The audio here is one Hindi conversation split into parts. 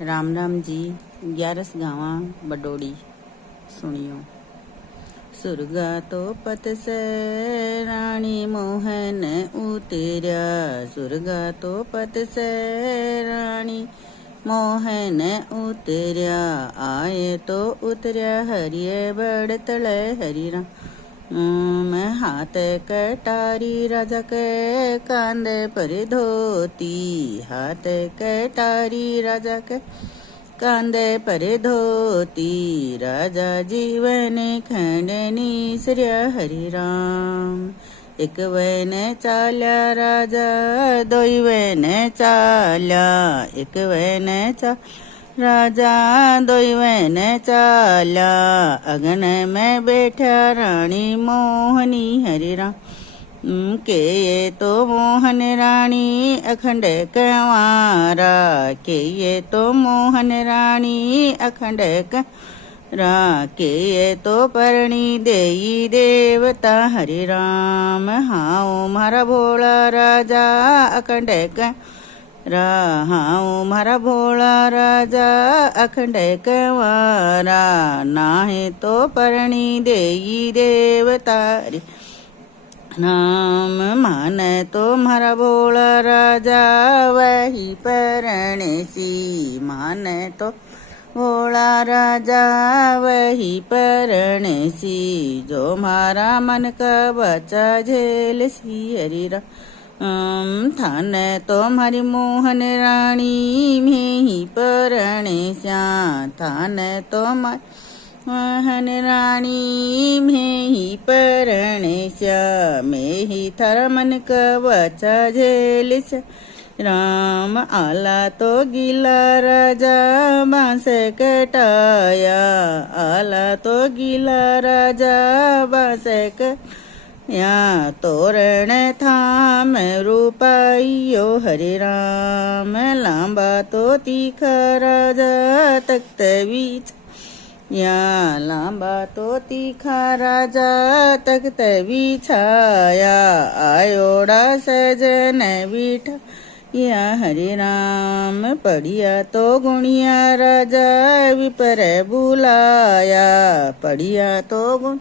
राम राम जी। 11 गावा बडोड़ी सुनियो। सुरगा तो पत से रानी मोहन उतर्या, सुरगा तो पत से रानी मोहन उतर्या, आए तो उतर्या हरिये बड़ तले हरिरा। मैं हाथ कटारी राजा के कांदे पर धोती, हाथ कटारी राजा के कांदे पर धोती, राजा जीवन खंडनी श्रिय हरि राम। एक वैन चाल्या राजा दोई वैन चाल्या, एक वैन चा राजा दोई वैन चाल्या, अगन में बैठा रानी मोहनी हरि राम। के ये तो मोहन रानी अखंड कंवारा, के ये तो मोहन रानी अखंड कंवारा, के ये तो परणी देई देवता हरि राम। हाओ मारा भोला राजा अखंड कंवारा, हाओ मारा भोला राजा अखंड कंवारा, नाहे तो परणी देई देवता हरि राम। मान तो मारा भोला राजा वही परणसी, मान तो भोला राजा वही परणसी, जो मारा मन का बच्चा झेल सी हरि राम। थान तो मारी मोहन रानी में ही परणस्या, थान तो मोहन रानी में ही परणस्या, में ही थारा मन का बच्चा झेल राम। आला तो गीला राजा बांस कटाया, आला तो गीला राजा बांस कटाया, तोरण थाम रूपाइयो हरि राम। लांबा तो तीखा राजा तख्त बीच या, लांबा तो तीखा राजा तख्त बिछाया, आयोड़ा सजन बिठा या हरि राम। पढ़िया तो गुणिया राजा विपर बुलाया, पढ़िया तो गुण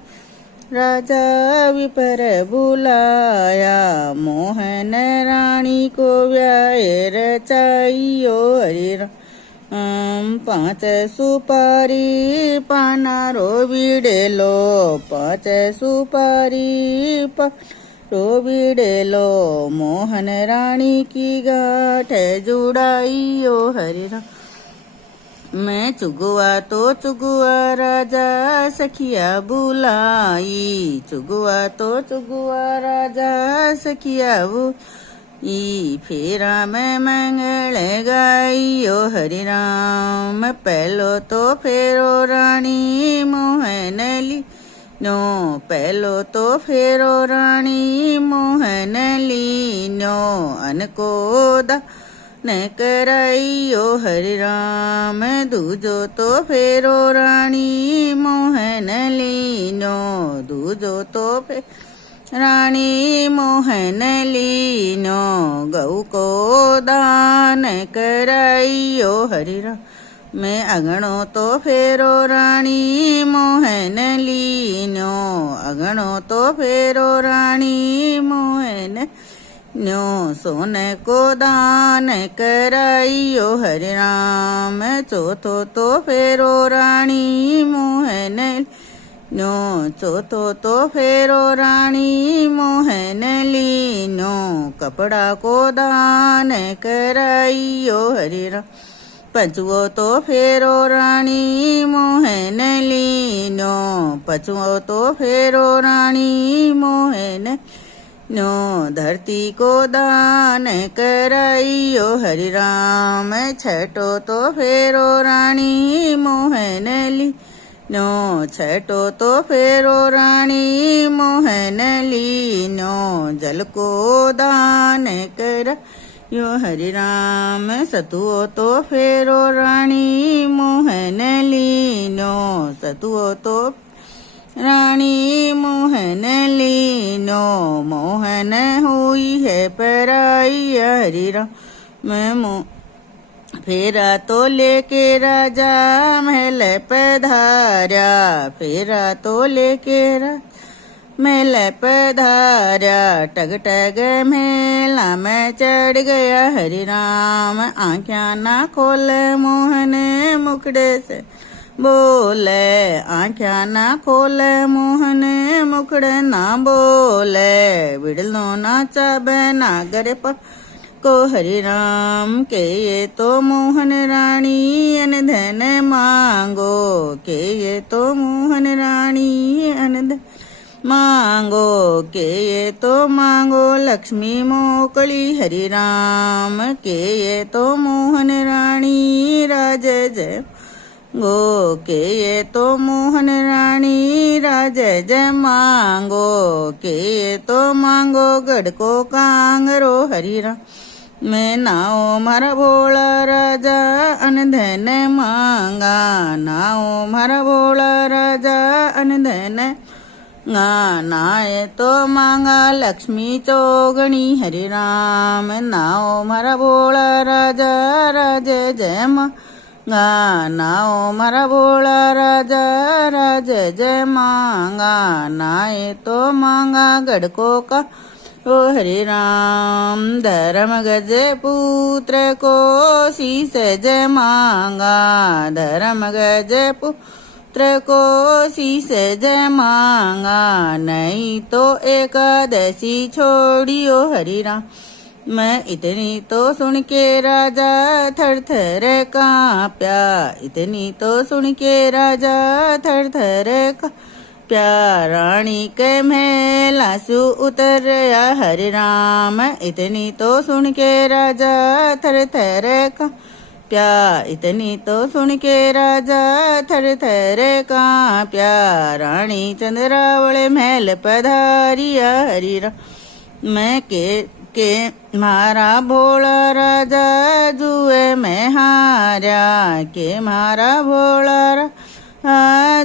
राजा विपर बुलाया, मोहन रानी को व्याय रचाइयो हरि राम। 5 सुपारी पाना रो बिडेलो, 5 सुपारी रो बिडेलो, मोहन रानी की गाठ जुड़ाइयो हरि राम। मैं चुगुआ तो चुगुआ राजा सखिया बुलाई, चुगुआ तो चुगुआ राजा सखिया ई फेरा में मंगल गाइयो हरि राम। पहलो तो फेरो रानी मोहन ली नो, पहलो तो फेरो रानी मोहन ली नो, अनको दान कराइयो हरि राम। दूजो तो फेरो रानी मोहन ली नो, दूजो तो रानी मोहन लीनो, गौ को दान कराइयो हरि राम। मैं अगणो तो फेरो रानी मोहन लीनो, अगणो तो फेरो रानी मोहन नो, सोन को दान कराइयो हरि राम। चौथो तो फेरो रानी मोहन नो, चौथो तो फेरो रानी मोहन लीनो, कपड़ा को दान कराइयो हरि राम। पंचवो तो फेरो रानी मोहन लीनो, पंचवो तो फेरो रानी मोहन नो, धरती को दान कराइयो हरि राम। छठो तो फेरो रानी मोहन ली नो, छठो तो फेरो रानी मोहन लीनो, जल को दान कराइयो हरि राम। सतुओ तो फेरो रानी मोहन लीनो, सतुओ तो रानी मोहन लीनो, मोहन हुई है पराई हरि राम। फेरा तो लेके राजा महल पधारा, फेरा तो लेके महल पधारा, टग टग मेला में चढ़ गया हरि राम। आँख्या ना खोले मोहन मुखड़े से बोले, आँख्या ना खोले मोहन मुखड़े ना बोले, बिड़लो नाचा नागर पर को हरि राम। के ये तो मोहन रानी अन धन मांगो, के ये तो मोहन रानी अन धन मांगो, के ये तो मांगो लक्ष्मी मोकली हरि राम। के ये तो मोहन रानी राज जय गो, के ये तो मोहन रानी राज जय मांगो, के ये तो मांगो गढ़ को कांगरो हरि राम। मैं नाओ मारा भोला राजा अन धन मांगा, नाओ मारा भोला राजा अन धन नाए तो मांगा लक्ष्मी चौगणी हरि राम। नाओ मारा भोला राजा राज जय मांगा, नाओ मारा भोला राजा राज जय मांगा, नाए तो मांगा गढ़ को का ओ हरि राम। धर्म गज पुत्र को शीस जय मांगा, धर्म गज पुत्र को शीस जय मांगा, नहीं तो एकादशी छोड़ियो हरि राम। मैं इतनी तो सुन के राजा थर थर कांप्या, इतनी तो सुन के राजा थर थर कांप्या, रानी के महला सु उतरया हरि राम। इतनी तो सुन के राजा थर थर कांप्या, इतनी तो सुन के राजा थर थर कांप्या, रानी चंद्रावल महल पधारिया हरि राम। मैं के मारा भोला राजा जुए में हारा, के मारा भोला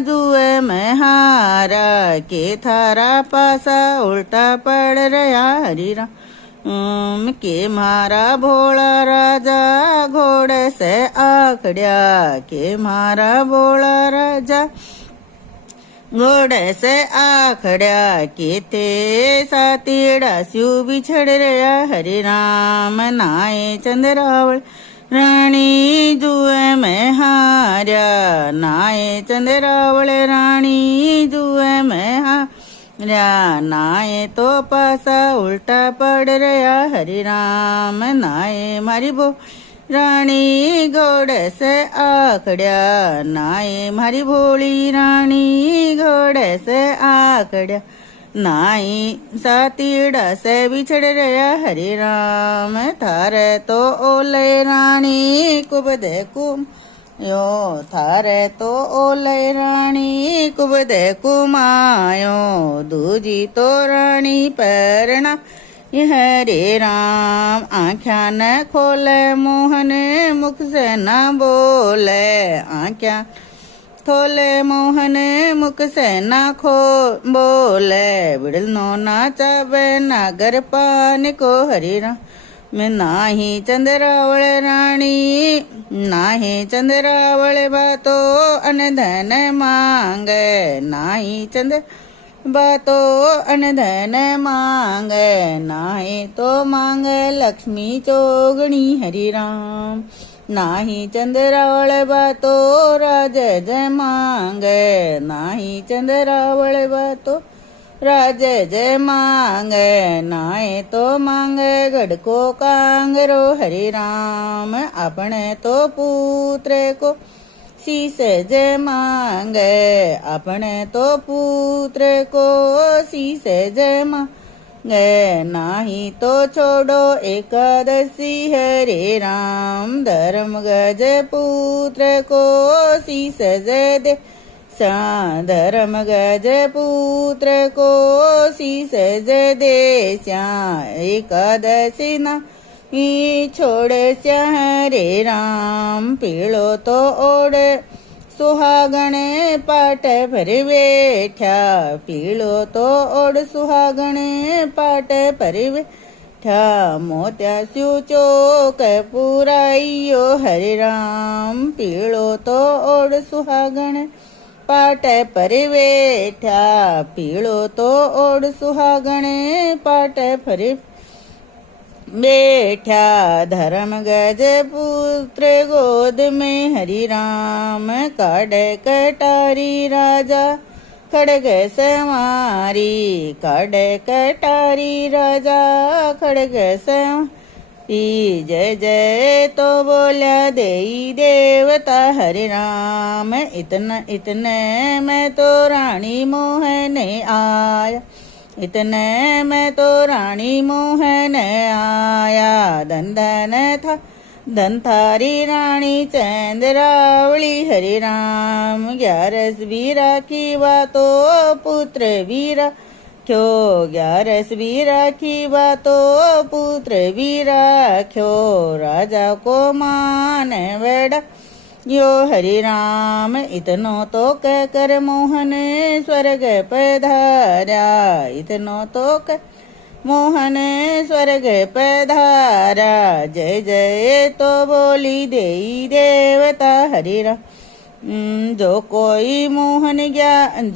जुए में हारा, के थारा पासा उल्टा पड़ रहा हरि राम। के मारा भोला राजा घोड़े से आखड़िया, के मारा भोला राजा घोड़े से आखड़िया, के थे सातीड़ा स्यू बिछड़ रहा हरि राम। नाए चंद्रावल रानी जुए में हारा, नाए चंद्रावल रानी जुए में हारा, नाए तो पासा उल्टा पड़ रहा हरि राम। नाए मारी बो रानी घोड़े से आखड़िया, नाए मारी भोली रानी घोड़े से आखड़िया, नाई सातीड़ा से बिछड़ रहा हरि राम। थारे तो ओले रानी कुबदे कुम यो, थारे तो ओले रानी कुबदे कुमायो, दूजी तो रानी परना हरे राम। आँख्या न खोले मोहन मुख से न बोले, आँख्या खोले मोहन मुख से न खो बोले, बिड़नो नाचा बे नागर पान को हरि राम। मैं नाही चंद्रावल रानी नाही चंद्रावल बातो अन धन मांगे, नाही चंद्र बातो अन धन मांगे, नाहे तो मांगे लक्ष्मी चौगणी हरि राम। नाही चंद्रावल बातो राज जय मांगे, नाही चंद्रावल बातो राज जय मांगे, नाहे तो मांगे गढ़ को कांगरो हरि राम। अपने तो पुत्र को शीस जय मांगे, अपने तो पुत्र को शीस जय मांगे, नाही तो छोड़ो एकादशी हरे राम। धर्म गज पुत्र को शीस जय दे सा, धर्म गज पुत्र को शीस जय दे श्या, एकादशी ना छोड़े श्या हरे राम। पीड़ो तो ओढ़े सुहागणे पाट भर बैठा, पीड़ो तो ओढ़ सुहागणे पाट भर બેઠા મોત્યા સ્યુ ચોક પુરાઈયો હરિરામ પીળો તો ઓડ સુહાગણ પાટે ફરી બેઠા પીળો તો ઓડ સુહાગણ પાટે ફરી बैठा धर्म गज पुत्र गोद में हरि राम काढ़ कटारी राजा खड़ग संवारी काढ़ कटारी राजा खड़ग संवारी जय जय तो बोल्या देई देवता हरि राम इतना इतने मैं तो रानी मोहन आया इतने मैं तो रानी मोहन आया धन धन था धन थारी रानी चंद्रावली हरि राम 11 वीरा की बातो पुत्र वीरा क्यों 11 वीरा की बातो पुत्र वीरा क्यों राजा को मान वेड़ा यो हरि राम इतनो तो कह कर मोहन स्वर्ग पधारा इतनो तो कह मोहन स्वर्ग पधारा जय जय तो बोली देई देवता हरि राम जो कोई मोहन 11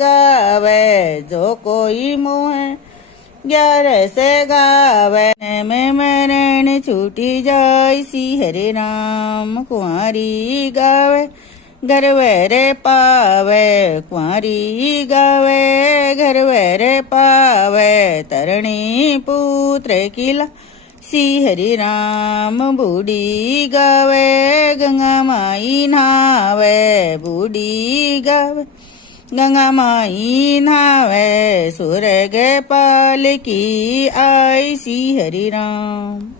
गावे जो कोई मोहन 11 गावे में मरण छूटी जाय सी हरे राम कुंवारी गावे घर रे पावे कुंवारी गावे घर रे पावे तरणी पुत्र किला सी हरि राम बूढ़ी गावे गंगा माई नहावे बूढ़ी गावे गंगा माई नहावे सुरग पालकी आई सी हरि राम।